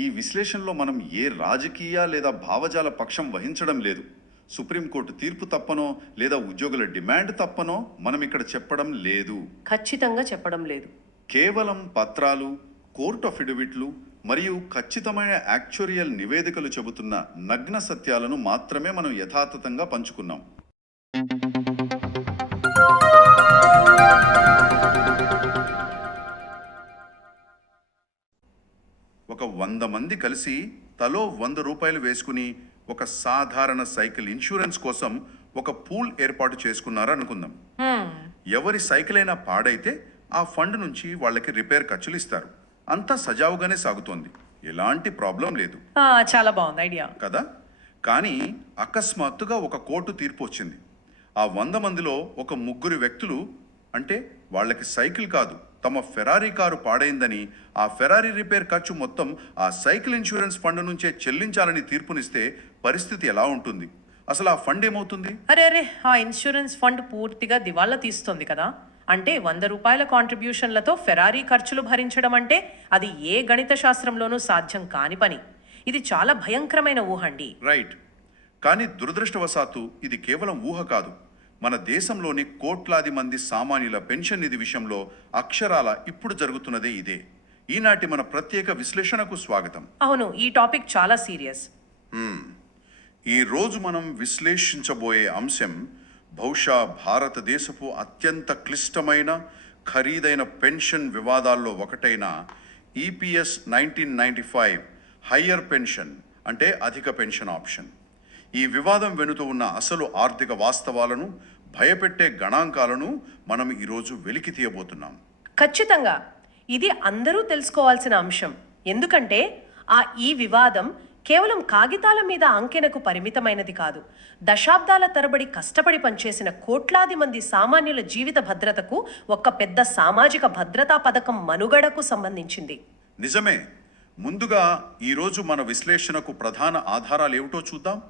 ఈ విశ్లేషణలో మనం ఏ రాజకీయ లేదా భావజాల పక్షం వహించడం లేదు. సుప్రీంకోర్టు తీర్పు తప్పనో లేదా ఉద్యోగుల డిమాండ్ తప్పనో మనం ఇక్కడ చెప్పడం లేదు. ఖచ్చితంగా చెప్పడం లేదు. కేవలం పత్రాలు, కోర్టు అఫిడవిట్లు మరియు ఖచ్చితమైన యాక్చురియల్ నివేదికలు చెబుతున్న నగ్న సత్యాలను మాత్రమే మనం యథాతథంగా పంచుకున్నాం. ఒక 100 మంది కలిసి తలో 100 రూపాయలు వేసుకుని ఒక సాధారణ సైకిల్ ఇన్సూరెన్స్ కోసం ఒక పూల్ ఏర్పాటు చేసుకున్నారు అనుకుందాం. ఎవరి సైకిల్ అయినా పాడైతే ఆ ఫండ్ నుంచి వాళ్ళకి రిపేర్ ఖర్చులు ఇస్తారు. అంతా సజావుగానే సాగుతోంది, ఎలాంటి ప్రాబ్లం లేదు చాలా బాగుంది ఐడియా కదా. కానీ అకస్మాత్తుగా ఒక కోర్టు తీర్పు వచ్చింది. ఆ 100 మందిలో ఒక 3 వ్యక్తులు, అంటే వాళ్ళకి సైకిల్ కాదు, తమ ఫెరారీ కారు పాడైందని ఆ ఫెరారీ రిపేర్ ఖర్చు మొత్తం ఆ సైకిల్ ఇన్సూరెన్స్ ఫండ్ నుంచే చెల్లించాలని తీర్పునిస్తే పరిస్థితి ఎలా ఉంటుంది? అసలు ఆ ఫండ్ ఏమవుతుంది? అరే ఆ ఇన్సూరెన్స్ ఫండ్ పూర్తిగా దివాళా తీస్తుంది కదా. అంటే 100 రూపాయల కాంట్రిబ్యూషన్లతో ఫెరారీ ఖర్చులు భరించడం అంటే అది ఏ గణిత శాస్త్రంలోనూ సాధ్యం కాని పని. ఇది చాలా భయంకరమైన ఊహండి. రైట్. కానీ దురదృష్టవశాత్తు ఇది కేవలం ఊహ కాదు. మన దేశంలోని కోట్లాది మంది సామాన్యుల పెన్షన్ నిధి విషయంలో అక్షరాల ఇప్పుడు జరుగుతున్నదే ఇదే. ఈనాటి మన ప్రత్యేక విశ్లేషణకు స్వాగతం. అవును, ఈ టాపిక్ చాలా సీరియస్. ఈ రోజు మనం విశ్లేషించబోయే అంశం బహుశా భారతదేశపు అత్యంత క్లిష్టమైన, ఖరీదైన పెన్షన్ వివాదాల్లో ఒకటైన ఈపీఎస్ 1995 హయ్యర్ పెన్షన్, అంటే అధిక పెన్షన్ ఆప్షన్. ఈ వివాదం వెనుక ఉన్న అసలు ఆర్థిక వాస్తవాలను, భయపెట్టే గణాంకాలను మనం ఈరోజు వెలికి తీయబోతున్నాం. ఖచ్చితంగా ఇది అందరూ తెలుసుకోవాల్సిన అంశం. ఎందుకంటే ఈ వివాదం కేవలం కాగితాల మీద అంకెనకు పరిమితమైనది కాదు. దశాబ్దాల తరబడి కష్టపడి పనిచేసిన కోట్లాది మంది సామాన్యుల జీవిత భద్రతకు, ఒక పెద్ద సామాజిక భద్రతా పథకం మనుగడకు సంబంధించింది. నిజమే. ముందుగా ఈరోజు మన విశ్లేషణకు ప్రధాన ఆధారాలు ఏమిటో చూద్దాం.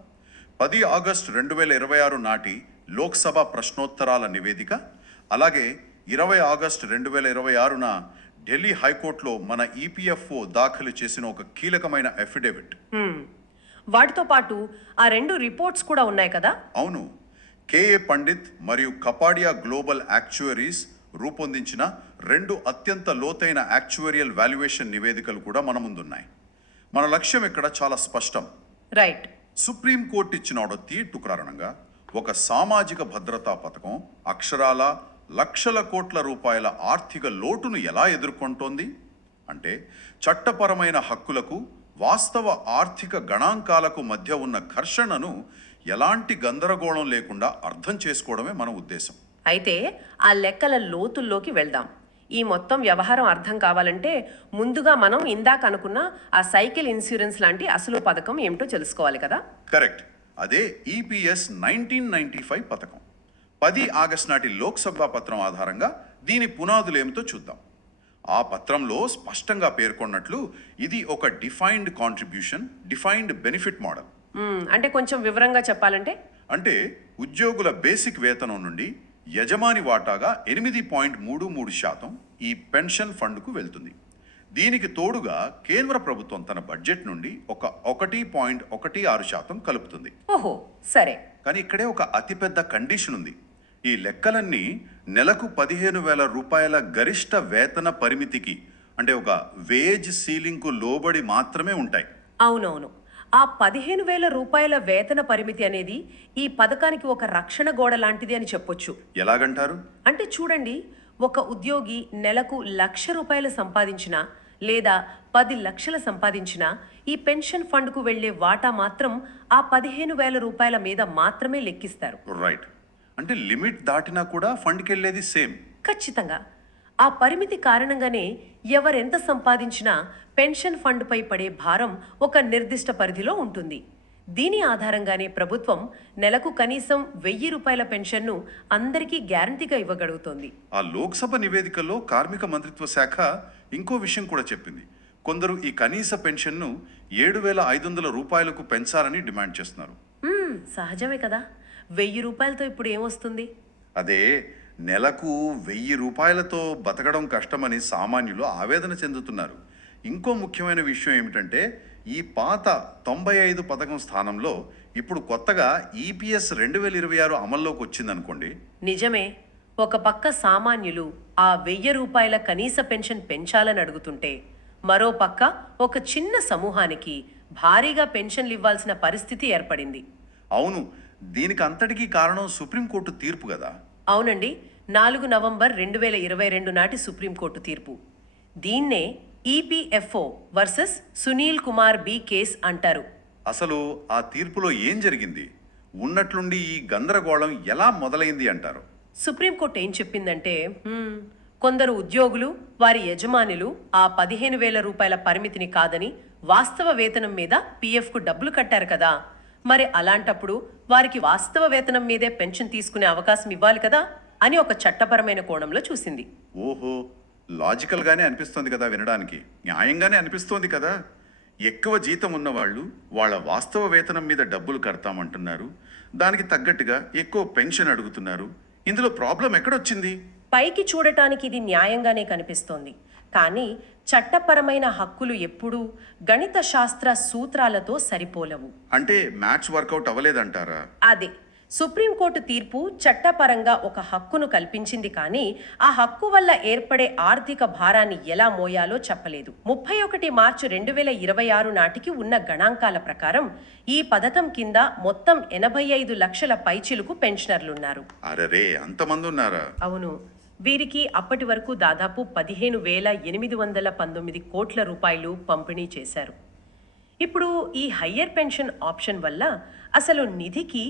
10 ఆగస్టు 2026 నాటి లోక్సభ ప్రశ్నోత్తరాల నివేదిక, అలాగే 20 ఆగస్టు 2026న ఢిల్లీ హైకోర్టులో మన ఈపీఎఫ్ఓ దాఖలు చేసిన ఒక కీలకమైన అఫిడవిట్. వాటితో పాటు ఆ 2 రిపోర్ట్స్ కూడా ఉన్నాయి కదా. అవును. కేఏ పండిత్ మరియు కపాడియా గ్లోబల్ యాక్చువరీస్ రూపొందించిన 2 అత్యంత లోతైన యాక్చువరియల్ వాల్యుయేషన్ నివేదికలు కూడా మన ముందున్నాయి. మన లక్ష్యం ఇక్కడ చాలా స్పష్టం. రైట్. సుప్రీంకోర్టు ఇచ్చిన తీర్పు కారణంగా ఒక సామాజిక భద్రతా పథకం అక్షరాల లక్షల కోట్ల రూపాయల ఆర్థిక లోటును ఎలా ఎదుర్కొంటోంది అంటే, చట్టపరమైన హక్కులకు, వాస్తవ ఆర్థిక గణాంకాలకు మధ్య ఉన్న ఘర్షణను ఎలాంటి గందరగోళం లేకుండా అర్థం చేసుకోవడమే మన ఉద్దేశం. అయితే ఆ లెక్కల లోతుల్లోకి వెళ్దాం. ఈ మొత్తం వ్యవహారం అర్థం కావాలంటే ముందుగా మనం ఇందాక అనుకున్న ఆ సైకిల్ ఇన్సూరెన్స్ లాంటి అసలు పథకం ఏమిటో తెలుసుకోవాలి కదా. కరెక్ట్. అదే ఈపీఎస్ 1995 పథకం. 10 ఆగస్టు నాటి లోక్సభ పత్రం ఆధారంగా దీని పునాదులు ఏమిటో చూద్దాం. ఆ పత్రంలో స్పష్టంగా పేర్కొన్నట్లు ఇది ఒక defined contribution, defined benefit model. అంటే కొంచెం వివరంగా చెప్పాలంటే, అంటే ఉద్యోగుల బేసిక్ వేతనం నుండి యజమాని వాటాగా 8.33% ఈ పెన్షన్ ఫండ్కు వెళ్తుంది. దీనికి తోడుగా కేంద్ర ప్రభుత్వం తన బడ్జెట్ నుండి ఒక 1.16% కలుపుతుంది. ఓహో సరే. కానీ ఇక్కడే ఒక అతిపెద్ద కండిషన్ ఉంది. ఈ లెక్కలన్నీ నెలకు 15,000 రూపాయల గరిష్ట వేతన పరిమితికి, అంటే ఒక వేజ్ సీలింగ్కు లోబడి మాత్రమే ఉంటాయి. అవునవును. ఆ 15,000 రూపాయల వేతన పరిమితి అనేది ఈ పథకానికి ఒక రక్షణ గోడ లాంటిది అని చెప్పొచ్చు. ఎలాగంటారు? అంటే చూడండి, ఒక ఉద్యోగి నెలకు 1,00,000 రూపాయలు సంపాదించినా లేదా 10 లక్షలు సంపాదించినా ఈ పెన్షన్ ఫండ్కు వెళ్లే వాటా మాత్రం ఆ 15,000 రూపాయల మీద మాత్రమే లెక్కిస్తారు. రైట్. అంటే లిమిట్ దాటినా కూడా ఫండ్కి వెళ్ళేది సేమ్. ఖచ్చితంగా. ఆ పరిమితి కారణంగానే ఎవరెంత సంపాదించినా పెన్షన్ ఫండ్పై పడే భారం ఒక నిర్దిష్ట పరిధిలో ఉంటుంది. దీని ఆధారంగానే ప్రభుత్వం నెలకు కనీసం 1,000 రూపాయల పెన్షన్ను అందరికీ గ్యారంటీగా ఇవ్వగలుగుతోంది. ఆ లోక్సభ నివేదికలో కార్మిక మంత్రిత్వ శాఖ ఇంకో విషయం కూడా చెప్పింది. కొందరు ఈ కనీస పెన్షన్ను 7,500 రూపాయలకు పెంచాలని డిమాండ్ చేస్తున్నారు. సహజమే కదా. 1,000 రూపాయలతో ఇప్పుడు ఏమొస్తుంది? అదే, నెలకు 1,000 రూపాయలతో బతకడం కష్టమని సామాన్యులు ఆవేదన చెందుతున్నారు. ఇంకో ముఖ్యమైన విషయం ఏమిటంటే ఈ పాత 95 పథకం స్థానంలో ఇప్పుడు కొత్తగా ఈపీఎస్ 2026 అమల్లోకి వచ్చిందనుకోండి. నిజమే. ఒక పక్క సామాన్యులు ఆ 1000 రూపాయల కనీస పెన్షన్ పెంచాలని అడుగుతుంటే, మరో పక్క ఒక చిన్న సమూహానికి భారీగా పెన్షన్లు ఇవ్వాల్సిన పరిస్థితి ఏర్పడింది. అవును, దీనికి అంతటికీ కారణం సుప్రీంకోర్టు తీర్పు కదా. అవునండి, 4 నవంబర్ 2022 నాటి సుప్రీంకోర్టు తీర్పు. దీన్నే EPFO versus Sunil Kumar B case అంటారు. అసలు ఆ తీర్పులో ఏం జరిగింది? ఉన్నట్లుండి ఈ గందరగోళం ఎలా మొదలైంది అంటారు? సుప్రీంకోర్టు ఏం చెప్పిందంటే, కొందరు ఉద్యోగులు వారి యజమానులు ఆ 15,000 రూపాయల పరిమితిని కాదని వాస్తవ వేతనం మీద పీఎఫ్కు డబ్బులు కట్టారు కదా, మరి అలాంటప్పుడు వారికి వాస్తవ వేతనం మీదే పెన్షన్ తీసుకునే అవకాశం ఇవ్వాలి కదా అని ఒక చట్టపరమైన కోణంలో చూసింది. ఓహో, లాజికల్గానే అనిపిస్తోంది కదా, వినడానికి న్యాయంగానే అనిపిస్తోంది కదా. ఎక్కువ జీతం ఉన్నవాళ్ళు వాళ్ళ వాస్తవ వేతనం మీద డబ్బులు కడతామంటున్నారు, దానికి తగ్గట్టుగా ఎక్కువ పెన్షన్ అడుగుతున్నారు. ఇందులో ప్రాబ్లం ఎక్కడొచ్చింది? పైకి చూడటానికి ఇది న్యాయంగానే కనిపిస్తోంది, కానీ చట్టపరమైన హక్కులు ఎప్పుడూ గణిత శాస్త్ర సూత్రాలతో సరిపోలవు. అంటే మ్యాథ్స్ వర్కౌట్ అవ్వలేదంటారా? అదే, సుప్రీంకోర్టు తీర్పు చట్టపరంగా ఒక హక్కును కల్పించింది, కానీ ఆ హక్కు వల్ల ఏర్పడే ఆర్థిక భారాన్ని ఎలా మోయాలో చెప్పలేదు. 31 మార్చి 2026 నాటికి ఉన్న గణాంకాల ప్రకారం ఈ పథకం కింద మొత్తం 85 లక్షల పైచిలుకు పెన్షనర్లున్నారు. అరరే, అంతమంది ఉన్నారా? అవును, వీరికి అప్పటి వరకు దాదాపు 15,819 కోట్ల రూపాయలు పంపిణీ చేశారు. ఇప్పుడు ఈ హయ్యర్ పెన్షన్ ఆప్షన్ వల్ల అసలు నిధికి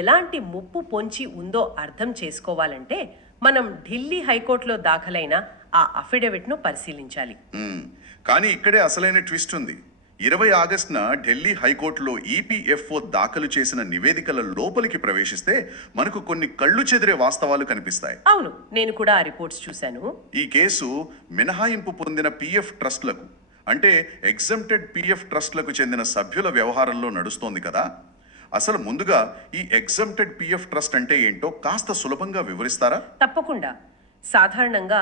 ఎలాంటి ముప్పు పొంచి ఉందో అర్థం చేసుకోవాలంటే మనం ఢిల్లీ హైకోర్టులో దాఖలైన ఆ అఫిడవిట్ను పరిశీలించాలి. కానీ ఇక్కడే అసలైన ట్విస్ట్ ఉంది. 20 ఆగస్టున ఢిల్లీ హైకోర్టులో ఈపీఎఫ్ఓ దాఖలు చేసిన నివేదికల లోపలికి ప్రవేశిస్తే మనకు కొన్ని కళ్ళు చెదిరే వాస్తవాలు కనిపిస్తాయి. అవును, నేను కూడా ఆ రిపోర్ట్స్ చూశాను. ఈ కేసు మినహాయింపు పొందిన పిఎఫ్ ట్రస్ట్లకు, అంటే ఎగ్జంప్టెడ్ పిఎఫ్ ట్రస్ట్లకు చెందిన సభ్యుల వ్యవహారంలో నడుస్తోంది కదా. అసలు ముందుగా ఈ ఎగ్జంప్టెడ్ పిఎఫ్ ట్రస్ట్ అంటే ఏంటో కాస్త సులభంగా వివరిస్తారా? తప్పకుండా. సాధారణంగా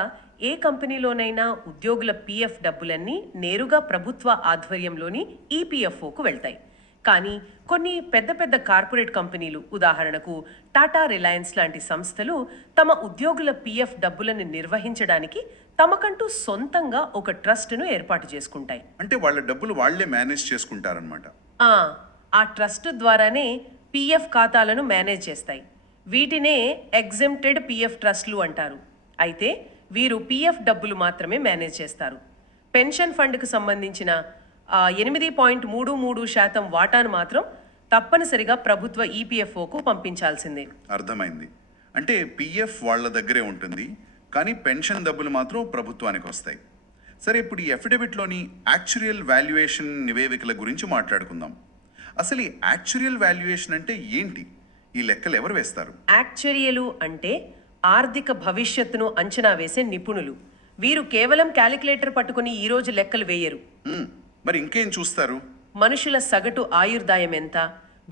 ఏ కంపెనీలోనైనా ఉద్యోగుల పిఎఫ్ డబ్బులన్నీ నేరుగా ప్రభుత్వ ఆధ్వర్యంలోని ఈపీఎఫ్ఓకు వెళ్తాయి. కానీ కొన్ని పెద్ద పెద్ద కార్పొరేట్ కంపెనీలు, ఉదాహరణకు టాటా, రిలయన్స్ లాంటి సంస్థలు తమ ఉద్యోగుల పిఎఫ్ డబ్బులను నిర్వహించడానికి తమకంటూ సొంతంగా ఒక ట్రస్ట్ను ఏర్పాటు చేసుకుంటాయి. అంటే వాళ్ళ డబ్బులు వాళ్లే మేనేజ్ చేసుకుంటారనమాట. ఆ ట్రస్ట్ ద్వారానే పిఎఫ్ ఖాతాలను మేనేజ్ చేస్తాయి. వీటినే ఎగ్జెంప్టెడ్ పిఎఫ్ ట్రస్ట్లు అంటారు. అయితే వీరు పిఎఫ్ డబ్బులు మాత్రమే మేనేజ్ చేస్తారు. పెన్షన్ ఫండ్కు సంబంధించిన 8.33% వాటాను మాత్రం తప్పనిసరిగా ప్రభుత్వ ఈపీఎఫ్ఓకు పంపించాల్సిందే. అర్థమైంది. అంటే పిఎఫ్ వాళ్ళ దగ్గరే ఉంటుంది, కానీ పెన్షన్ డబ్బులు మాత్రం ప్రభుత్వానికి వస్తాయి. సరే, ఇప్పుడు ఈ అఫిడవిట్లోని యాక్చురియల్ వాల్యుయేషన్ నివేదికల గురించి మాట్లాడుకుందాం. అసలు ఈ యాక్చురియల్ వాల్యుయేషన్ అంటే ఏంటి? ఈ లెక్కలు ఎవరు వేస్తారు? యాక్చురియలు అంటే ఆర్థిక భవిష్యత్తును అంచనా వేసే నిపుణులు. వీరు కేవలం క్యాలిక్యులేటర్ పట్టుకుని ఈ రోజు లెక్కలు వేయరు. మరి ఇంకేం చూస్తారు? మనుషుల సగటు ఆయుర్దాయం ఎంత,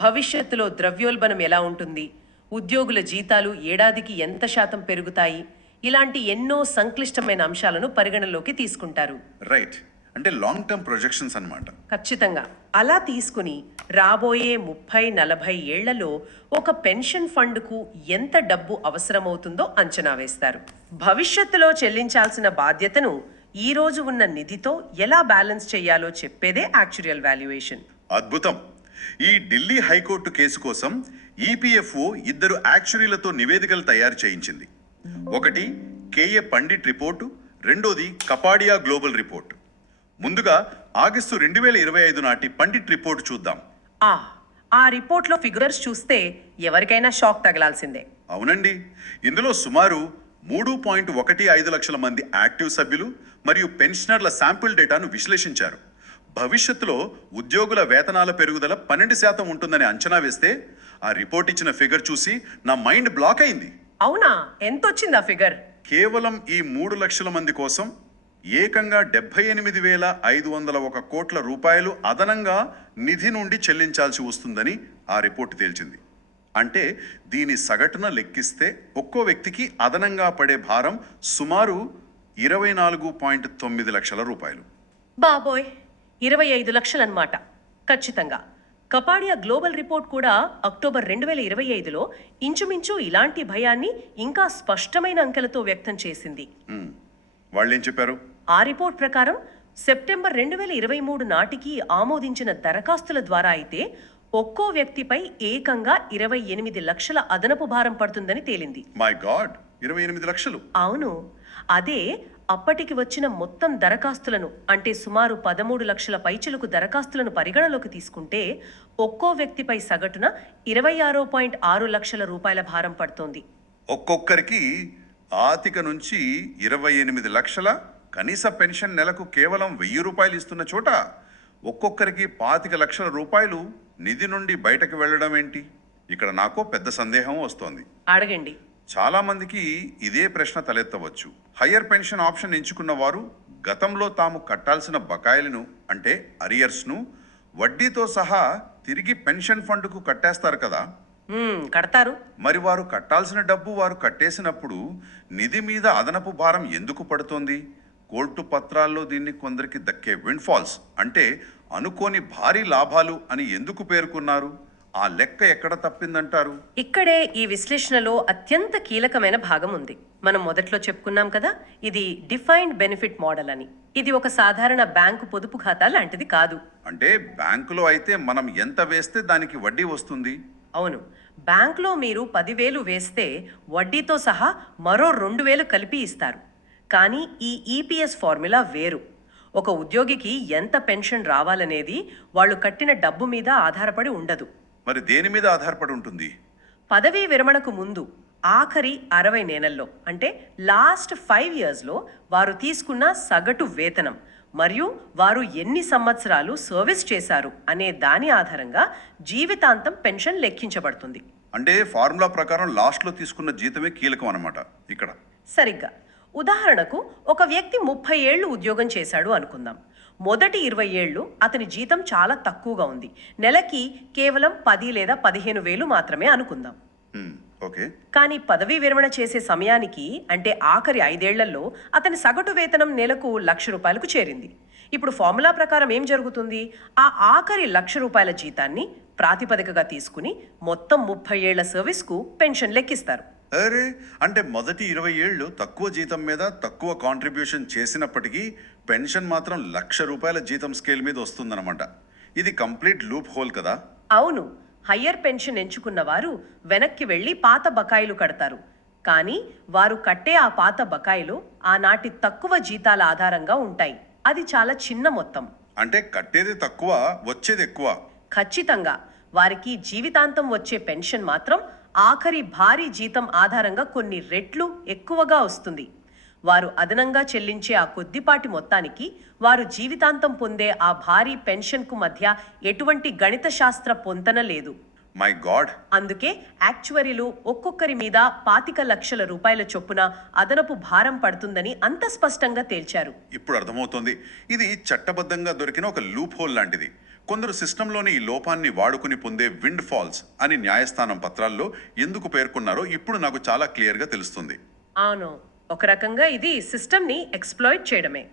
భవిష్యత్తులో ద్రవ్యోల్బణం ఎలా ఉంటుంది, ఉద్యోగుల జీతాలు ఏడాదికి ఎంత శాతం పెరుగుతాయి, ఇలాంటి ఎన్నో సంక్లిష్టమైన అంశాలను పరిగణలోకి తీసుకుంటారు. రైట్, అంటే లాంగ్ టర్మ్ ప్రొజెక్షన్స్ అన్నమాట. ఖచ్చితంగా. అలా తీసుకుని రాబోయే 30-40 ఏళ్లలో ఒక పెన్షన్ ఫండ్కు ఎంత డబ్బు అవసరమవుతుందో అంచనా వేస్తారు. భవిష్యత్తులో చెల్లించాల్సిన బాధ్యతను ఈ రోజు ఉన్న నిధితో ఎలా బ్యాలెన్స్ చేయాలో చెప్పేదే యాక్చురియల్ వాల్యుయేషన్. అద్భుతం. ఈ ఢిల్లీ హైకోర్టు కేసు కోసం ఈపీఎఫ్ఓ 2 యాక్చురీలతో నివేదికలు తయారు చేయించింది. ఒకటి కేఏ పండిట్ రిపోర్టు, రెండోది కపాడియా గ్లోబల్ రిపోర్టు. ముందుగా ఆగస్టు 2025 నాటి పండిట్ రిపోర్టు చూద్దాం. ఆ రిపోర్ట్లో ఫిగర్స్ చూస్తే ఎవరికైనా షాక్ తగలాల్సిందే. అవునండి, ఇందులో సుమారు 3.15 లక్షల మంది యాక్టివ్ సభ్యులు మరియు పెన్షనర్ల శాంపిల్ డేటాను విశ్లేషించారు. భవిష్యత్తులో ఉద్యోగుల వేతనాల పెరుగుదల 12% ఉంటుందని అంచనా వేస్తే ఆ రిపోర్ట్ ఇచ్చిన ఫిగర్ చూసి నా మైండ్ బ్లాక్ అయింది. అవునా? ఎంత వచ్చింది ఆ ఫిగర్? కేవలం ఈ 3 లక్షల మంది కోసం ఏకంగా 78,501 కోట్ల రూపాయలు అదనంగా నిధి నుండి చెల్లించాల్సి వస్తుందని ఆ రిపోర్టు తేల్చింది. అంటే దీని సగటున లెక్కిస్తే ఒక్కో వ్యక్తికి అదనంగా పడే భారం సుమారు 24.9 లక్షల రూపాయలు. బాబోయ్, 25 లక్షలన్నమాట. ఖచ్చితంగా. కపాడియా గ్లోబల్ రిపోర్ట్ కూడా అక్టోబర్ 2025లో ఇంచుమించు ఇలాంటి భయాన్ని ఇంకా స్పష్టమైన అంకెలతో వ్యక్తం చేసింది. వాళ్ళేం చెప్పారు? ఆ రిపోర్ట్ ప్రకారం సెప్టెంబర్ 2023 నాటికి ఆమోదించిన దరఖాస్తుల ద్వారా అయితే ఒక్కో వ్యక్తిపై ఏకంగా 28 లక్షల అదనపు భారం పడుతుందని తేలింది. మై గాడ్, 28 లక్షలు! అవును, అదే అప్పటికి వచ్చిన మొత్తం దరఖాస్తులను అంటే సుమారు 13 లక్షల పైచిలుకు దరఖాస్తులను పరిగణలోకి తీసుకుంటే ఒక్కో వ్యక్తిపై సగటున 26.6 లక్షల రూపాయల భారం పడుతోంది. ఒక్కొక్కరికి ఆతిక నుంచి 28 లక్షల కనీస పెన్షన్ నెలకు కేవలం 1000 రూపాయలు ఇస్తున్న చోట ఒక్కొక్కరికి 25 లక్షల రూపాయలు నిధి నుండి బయటకు వెళ్ళడం ఏంటి? ఇక్కడ నాకు పెద్ద సందేహం వస్తోంది. అడగండి. చాలా మందికి ఇదే ప్రశ్న తలెత్తవచ్చు. హయ్యర్ పెన్షన్ ఆప్షన్ ఎంచుకున్న వారు గతంలో తాము కట్టాల్సిన బకాయిలను అంటే అరియర్స్ను వడ్డీతో సహా తిరిగి పెన్షన్ ఫండ్కు కట్టేస్తారు కదా. కడతారు. మరి వారు కట్టాల్సిన డబ్బు వారు కట్టేసినప్పుడు నిధి మీద అదనపు భారం ఎందుకు పడుతోంది? కోర్టు పత్రాల్లో దీన్ని కొందరికి దక్కే విండ్ఫాల్స్ అంటే అనుకోని భారీ లాభాలు అని ఎందుకు పేర్కొన్నారు? ఆ లెక్క ఎక్కడ తప్పిందంటారు? ఇక్కడే ఈ విశ్లేషణలో అత్యంత కీలకమైన భాగం ఉంది. మనం మొదట్లో చెప్పుకున్నాం కదా, ఇది డిఫైన్డ్ బెనిఫిట్ మోడల్ అని. ఇది ఒక సాధారణ బ్యాంకు పొదుపు ఖాతా లాంటిది కాదు. అంటే బ్యాంకులో అయితే మనం ఎంత వేస్తే దానికి వడ్డీ వస్తుంది? అవును, బ్యాంకులో మీరు 10,000 వేస్తే వడ్డీతో సహా మరో 2,000 కలిపి ఇస్తారు. కానీ ఈ ఈపీఎస్ ఫార్ములా వేరు. ఒక ఉద్యోగికి ఎంత పెన్షన్ రావాలనేది వాళ్ళు కట్టిన డబ్బు మీద ఆధారపడి ఉండదు. మరి దేని మీద ఆధారపడి ఉంటుంది? పదవీ విరమణకు ముందు ఆఖరి 60 నెలల్లో అంటే లాస్ట్ 5 ఇయర్స్లో వారు తీసుకున్న సగటు వేతనం మరియు వారు ఎన్ని సంవత్సరాలు సర్వీస్ చేశారు అనే దాని ఆధారంగా జీవితాంతం పెన్షన్ లెక్కించబడుతుంది. అంటే ఫార్ములా ప్రకారం లాస్ట్లో తీసుకున్న జీతమే కీలకం అన్నమాట ఇక్కడ. సరిగ్గా. ఉదాహరణకు ఒక వ్యక్తి 30 ఏళ్లు ఉద్యోగం చేశాడు అనుకుందాం. మొదటి 20 ఏళ్లు అతని జీతం చాలా తక్కువగా ఉంది. నెలకి కేవలం 10 లేదా 15,000 మాత్రమే అనుకుందాం. ఓకే. కానీ పదవీ విరమణ చేసే సమయానికి అంటే ఆఖరి 5 ఏళ్లలో అతని సగటు వేతనం నెలకు 1,00,000 రూపాయలకు చేరింది. ఇప్పుడు ఫార్ములా ప్రకారం ఏం జరుగుతుంది? ఆ ఆఖరి 1,00,000 రూపాయల జీతాన్ని ప్రాతిపదికగా తీసుకుని మొత్తం 30 ఏళ్ల సర్వీస్కు పెన్షన్ లెక్కిస్తారు. అరే, అంటే మొదటి 20 ఏళ్ళు తక్కువ జీతం మీద తక్కువ కాంట్రిబ్యూషన్ చేసినప్పటికీ పెన్షన్ మాత్రం 1,00,000 రూపాయల జీతం స్కేల్ మీద వస్తుందన్నమాట. ఇది కంప్లీట్ లూప్ హోల్ కదా. అవును, హయ్యర్ పెన్షన్ ఎంచుకున్న వారు వెనక్కి వెళ్లి పాత బకాయిలు కడతారు. కానీ వారు కట్టే ఆ పాత బకాయిలు ఆనాటి తక్కువ జీతాల ఆధారంగా ఉంటాయి. అది చాలా చిన్న మొత్తం. అంటే కట్టేది తక్కువ, వచ్చేది ఎక్కువ. ఖచ్చితంగా. వారికి జీవితాంతం వచ్చే పెన్షన్ మాత్రం ఆఖరి భారీ జీతం ఆధారంగా కొన్ని రెట్లు ఎక్కువగా వస్తుంది. వారు అదనంగా చెల్లించే ఆ కొద్దిపాటి మొత్తానికి వారు జీవితాంతం పొందే ఆ భారీ పెన్షన్కు మధ్య ఎటువంటి గణిత శాస్త్ర పొంతన లేదు. My God. అందుకే యాక్చువరీలు ఒక్కొక్కరి మీద 25 లక్షల రూపాయల చొప్పున అదనపు భారం పడుతుందని అంత స్పష్టంగా తేల్చారు. ఇప్పుడు అర్థమవుతోంది. ఇది చట్టబద్ధంగా దొరికిన ఒక లూప్ హోల్ లాంటిది. కొందరు సిస్టంలోని ఈ లోపాన్ని వాడుకుని పొందే విండ్ ఫాల్స్ అని న్యాయస్థానం పత్రాల్లో ఎందుకు పేర్కొన్నారో ఇప్పుడు నాకు చాలా క్లియర్గా తెలుస్తుంది. అవును, ఒక రకంగా ఇది సిస్టమ్ని ఎక్స్‌ప్లాయిట్ చేయడమే.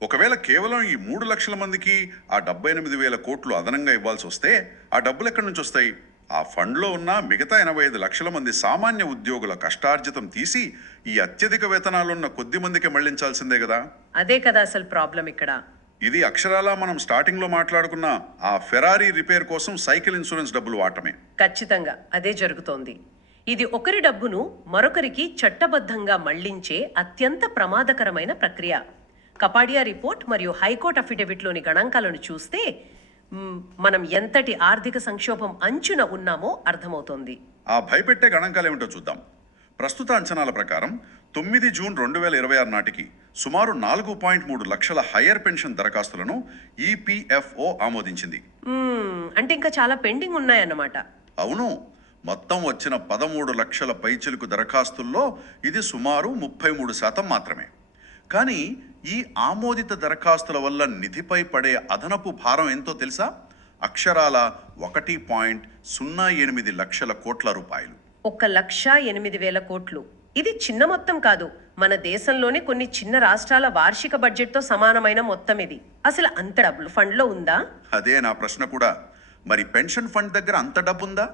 ఒకవేళ కేవలం ఈ 3 లక్షల మందికి ఆ 78,000 కోట్లు అదనంగా ఇవ్వాల్సి వస్తే ఆ డబ్బులు ఎక్కడి నుంచి వస్తాయి? ఆ ఫండ్లో ఉన్న మిగతా 85 లక్షల మంది సామాన్య ఉద్యోగుల కష్టార్జితం తీసి ఈ అత్యధిక వేతనాలున్న కొద్ది మందికి మళ్లించాల్సిందే కదా. అదే కదా అసలు ప్రాబ్లం ఇక్కడ. ఇది అక్షరాలా మనం స్టార్టింగ్లో మాట్లాడుకున్న ఆ ఫెరారీ రిపేర్ కోసం సైకిల్ ఇన్సూరెన్స్ డబ్బులు వాడటమే. ఖచ్చితంగా అదే జరుగుతోంది. ఇది ఒకరి డబ్బును మరొకరికి చట్టబద్ధంగా మళ్లించే అత్యంత ప్రమాదకరమైన ప్రక్రియ. కపాడియా రిపోర్ట్ మరియు హైకోర్టు అఫిడవిట్లోని గణాంకాలను చూస్తే మనం ఎంతటి ఆర్థిక సంక్షోభం అంచున ఉన్నామో అర్థమవుతోంది. ఆ భయపెట్టే గణాంకాలు ఏమిటో చూద్దాం. ప్రస్తుత అంచనాల ప్రకారం 9 జూన్ 2026 నాటికి సుమారు 4.3 లక్షల హయ్యర్ పెన్షన్ దరఖాస్తులను ఈపీఎఫ్ఓ ఆమోదించింది. అంటే ఇంకా చాలా పెండింగ్ ఉన్నాయన్నమాట. అవును, మొత్తం వచ్చిన 13 లక్షల పైచిలుకు దరఖాస్తుల్లో ఇది సుమారు 33% మాత్రమే. కానీ ఈ ఆమోదిత దరఖాస్తుల వల్ల నిధిపై పడే అదనపు భారం ఎంతో తెలుసా? అక్షరాల 1.08 లక్షల కోట్ల రూపాయలు. 1,08,000 కోట్లు. ఇది చిన్న మొత్తం కాదు. మన దేశంలోని కొన్ని చిన్న రాష్ట్రాల వార్షిక బడ్జెట్తో సమానమైన మొత్తం ఇది. అసలు అంత డబ్బులు ఫండ్లో ఉందా? అదే నా ప్రశ్న కూడా. మరి పెన్షన్ ఫండ్ దగ్గర అంత డబ్బుందా?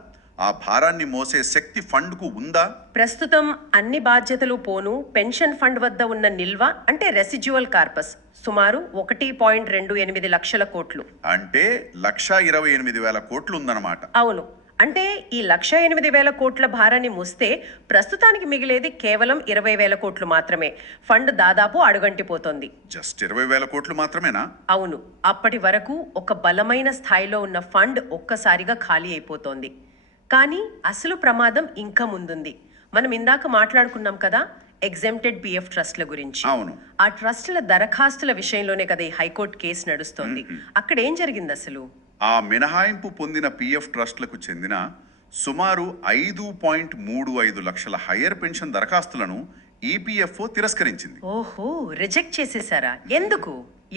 ఆ భారాన్ని మోసే శక్తి ఫండ్కు ఉందా? ప్రస్తుతం అన్ని బాధ్యతలు పోను పెన్షన్ ఫండ్ వద్ద ఉన్న నిల్వ అంటే రెసిడ్యువల్ కార్పస్ సుమారు 1.28 లక్షల కోట్లు. అంటే 1,28,000 కోట్లు ఉందన్నమాట. అవును, అంటే ఈ 1,08,000 కోట్ల భారాన్ని మోస్తే ప్రస్తుతానికి మిగిలేది కేవలం 20,000 కోట్లు మాత్రమే. ఫండ్ దాదాపు అడుగంటిపోతోంది. జస్ట్ 20,000 కోట్లు మాత్రమేనా? అవును, అప్పటి వరకు ఒక బలమైన స్థాయిలో ఉన్న ఫండ్ ఒక్కసారిగా ఖాళీ అయిపోతోంది. కానీ అసలు ప్రమాదం ఇంకా ముందుంది. మనం ఇందాక మాట్లాడుకున్నాం కదా ఎగ్జెంప్టెడ్ పిఎఫ్ ట్రస్ట్ల గురించి. అవును. ఆ ట్రస్టుల దరఖాస్తుల విషయంలోనే కదా ఈ హైకోర్టు కేసు నడుస్తోంది. అక్కడ ఏం జరిగింది అసలు? ఆ మినహాయింపు పొందిన పిఎఫ్ ట్రస్ట్లకు చెందిన సుమారు 5.35 లక్షల హయ్యర్ పెన్షన్ దరఖాస్తులను ఈపీఎఫ్ఓ తిరస్కరించింది. ఓహో, రిజెక్ట్ చేసేశారా?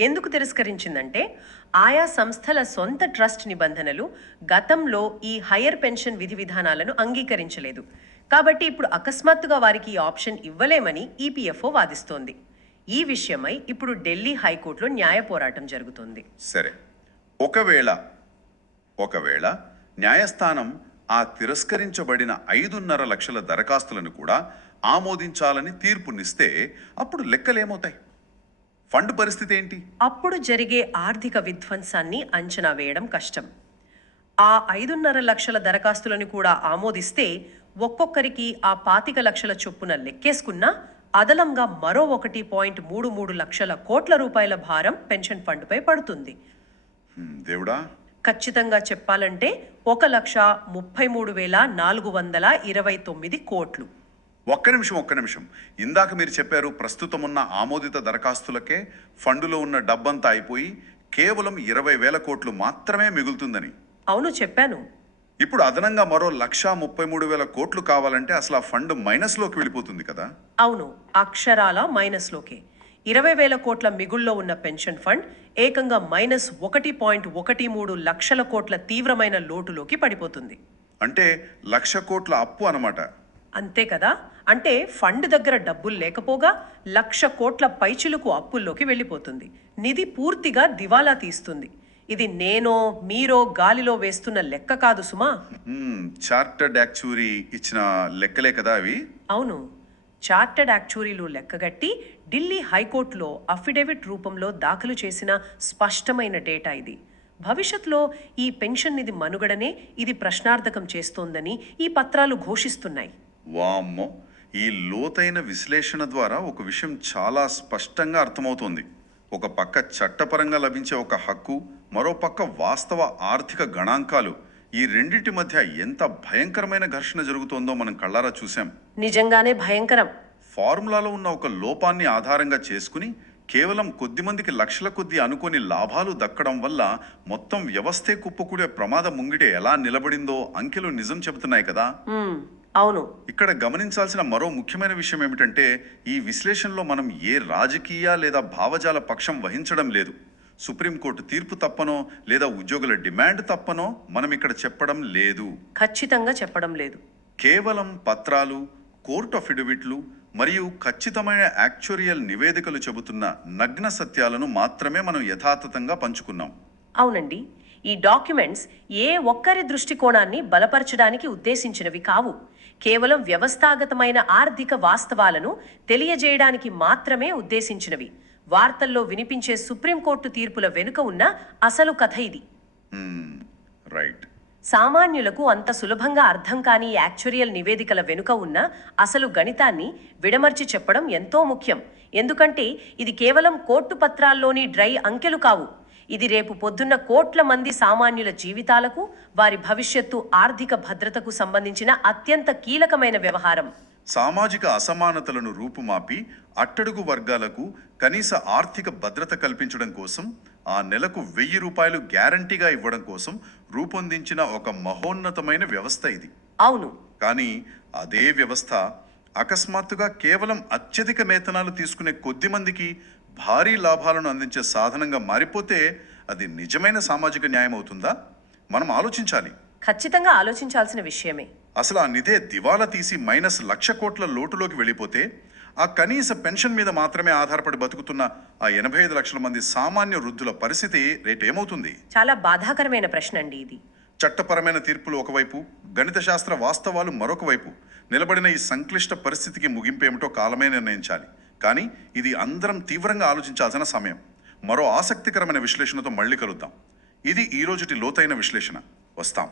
ఎందుకు తిరస్కరించిందంటే ఆయా సంస్థల సొంత ట్రస్ట్ నిబంధనలు గతంలో ఈ హయ్యర్ పెన్షన్ విధి విధానాలను అంగీకరించలేదు. కాబట్టి ఇప్పుడు అకస్మాత్తుగా వారికి ఈ ఆప్షన్ ఇవ్వలేమని ఈపీఎఫ్ఓ వాదిస్తోంది. ఈ విషయమై ఇప్పుడు ఢిల్లీ హైకోర్టులో న్యాయ పోరాటం జరుగుతోంది. సరే, ఒకవేళ న్యాయస్థానం ఆ తిరస్కరించబడిన 5.5 లక్షల దరఖాస్తులను కూడా ఆమోదించాలని తీర్పునిస్తే అప్పుడు లెక్కలేమవుతాయి? ఫండ్ పరిస్థితి ఏంటి? అప్పుడు జరిగే ఆర్థిక విధ్వంసాన్ని అంచనా వేయడం కష్టం. ఆ 5.5 లక్షల దరఖాస్తులను కూడా ఆమోదిస్తే ఒక్కొక్కరికి ఆ 25 లక్షల చొప్పున లెక్కేసుకున్నా అదనంగా మరో 1.33 లక్షల కోట్ల రూపాయల భారం పెన్షన్ ఫండ్పై పడుతుంది. దేవుడా! ఖచ్చితంగా చెప్పాలంటే 1,33,429 కోట్లు. ఒక్క నిమిషం. ఇందాక మీరు చెప్పారు ప్రస్తుతం ఉన్న ఆమోదిత దరఖాస్తులకే ఫండులో ఉన్న డబ్బంతా అయిపోయి కేవలం 20,000 కోట్లు మాత్రమే మిగులుతుందని. అవును, చెప్పాను. ఇప్పుడు అదనంగా మరో 1,33,000 కోట్లు కావాలంటే అసలు ఆ ఫండ్ మైనస్లోకి వెళ్ళిపోతుంది కదా? అవును, అక్షరాల మైనస్లోకే. 20,000 కోట్ల మిగుల్లో ఉన్న పెన్షన్ ఫండ్ ఏకంగా -1.13 లక్షల కోట్ల తీవ్రమైన లోటులోకి పడిపోతుంది. అంటే 1,00,000 కోట్ల అప్పు అన్నమాట. అంతే కదా. అంటే ఫండ్ దగ్గర డబ్బులు లేకపోగా 1,00,000 కోట్ల పైచిలుకు అప్పుల్లోకి వెళ్ళిపోతుంది. నిధి పూర్తిగా దివాలా తీస్తుంది. ఇది నేనో మీరో గాలిలో వేస్తున్న లెక్క కాదు సుమా. చార్టర్డ్ యాక్చురీ ఇచ్చిన లెక్కలే కదా అవి? అవును, చార్టర్డ్ యాక్చురీలు లెక్కగట్టి ఢిల్లీ హైకోర్టులో అఫిడవిట్ రూపంలో దాఖలు చేసిన స్పష్టమైన డేటా ఇది. భవిష్యత్తులో ఈ పెన్షన్ నిధి మనుగడనే ఇది ప్రశ్నార్థకం చేస్తోందని ఈ పత్రాలు ఘోషిస్తున్నాయి. వామ్మో, ఈ లోతైన విశ్లేషణ ద్వారా ఒక విషయం చాలా స్పష్టంగా అర్థమవుతోంది. ఒక పక్క చట్టపరంగా లభించే ఒక హక్కు, మరో పక్క వాస్తవ ఆర్థిక గణాంకాలు, ఈ రెండింటి మధ్య ఎంత భయంకరమైన ఘర్షణ జరుగుతోందో మనం కళ్ళారా చూసాం. నిజంగానే భయంకరం. ఫార్ములాలో ఉన్న ఒక లోపాన్ని ఆధారంగా చేసుకుని కేవలం కొద్దిమందికి లక్షల కొద్ది అనుకోని లాభాలు దక్కడం వల్ల మొత్తం వ్యవస్థే కుప్పకూడే ప్రమాదం ముంగిటే ఎలా నిలబడిందో అంకెలు నిజం చెబుతున్నాయి కదా. అవును. ఇక్కడ గమనించాల్సిన మరో ముఖ్యమైన విషయం ఏమిటంటే ఈ విశ్లేషణలో మనం ఏ రాజకీయ లేదా భావజాల పక్షం వహించడం లేదు. సుప్రీంకోర్టు తీర్పు తప్పనో లేదా ఉద్యోగుల డిమాండ్ తప్పనో మనం ఇక్కడ చెప్పడం లేదు. ఖచ్చితంగా చెప్పడం లేదు. కేవలం పత్రాలు, కోర్టు అఫిడవిట్లు మరియు ఖచ్చితమైన యాక్చురియల్ నివేదికలు చెబుతున్న నగ్న సత్యాలను మాత్రమే మనం యథాతథంగా పంచుకున్నాం. అవునండి, ఈ డాక్యుమెంట్స్ ఏ ఒక్కరి దృష్టికోణాన్ని బలపరచడానికి ఉద్దేశించినవి కావు. కేవలం వ్యవస్థాగతమైన ఆర్థిక వాస్తవాలను తెలియజేయడానికి మాత్రమే ఉద్దేశించినవి. వార్తల్లో వినిపించే సుప్రీంకోర్టు తీర్పుల వెనుక ఉన్న అసలు కథ ఇది. రైట్. సామాన్యులకు అంత సులభంగా అర్థం కాని యాక్చురియల్ నివేదికల వెనుక ఉన్న అసలు గణితాన్ని విడమర్చి చెప్పడం ఎంతో ముఖ్యం. ఎందుకంటే ఇది కేవలం కోర్టు పత్రాల్లోని డ్రై అంకెలు కావు. ఇది రేపు పొద్దున్న కోట్ల మంది సామాన్యుల జీవితాలకు, వారి భవిష్యత్తు ఆర్థిక భద్రతకు సంబంధించిన అత్యంత కీలకమైన వ్యవహారం. సామాజిక అసమానతలను రూపుమాపి అట్టడుగు వర్గాలకు కనీస ఆర్థిక భద్రత కల్పించడం కోసం, ఆ నెలకు 1,000 రూపాయలు గ్యారంటీగా ఇవ్వడం కోసం రూపొందించిన ఒక మహోన్నతమైన వ్యవస్థ ఇది. అవును. కానీ అదే వ్యవస్థ అకస్మాత్తుగా కేవలం అత్యధిక వేతనాలు తీసుకునే కొద్ది మందికి భారీ లాభాలను అందించే సాధనంగా మారిపోతే అది నిజమైన సామాజిక న్యాయం అవుతుందా? మనం ఆలోచించాలి. ఖచ్చితంగా ఆలోచించాల్సిన విషయమే. అసలు ఆ నిధే దివాలా తీసి -1,00,000 కోట్ల లోటులోకి వెళ్ళిపోతే ఆ కనీస పెన్షన్ మీద మాత్రమే ఆధారపడి బతుకుతున్న ఆ 85 లక్షల మంది సామాన్య వృద్ధుల పరిస్థితి రేటు ఏమవుతుంది? చాలా బాధాకరమైన ప్రశ్న అండి ఇది. చట్టపరమైన తీర్పులు ఒకవైపు, గణిత శాస్త్ర వాస్తవాలు మరొక వైపు నిలబడిన ఈ సంక్లిష్ట పరిస్థితికి ముగింపు ఏమిటో కాలమే నిర్ణయించాలి. కానీ ఇది అందరం తీవ్రంగా ఆలోచించాల్సిన సమయం. మరో ఆసక్తికరమైన విశ్లేషణతో మళ్ళీ కలుద్దాం. ఇది ఈ రోజుటి లోతైన విశ్లేషణ. వస్తాం.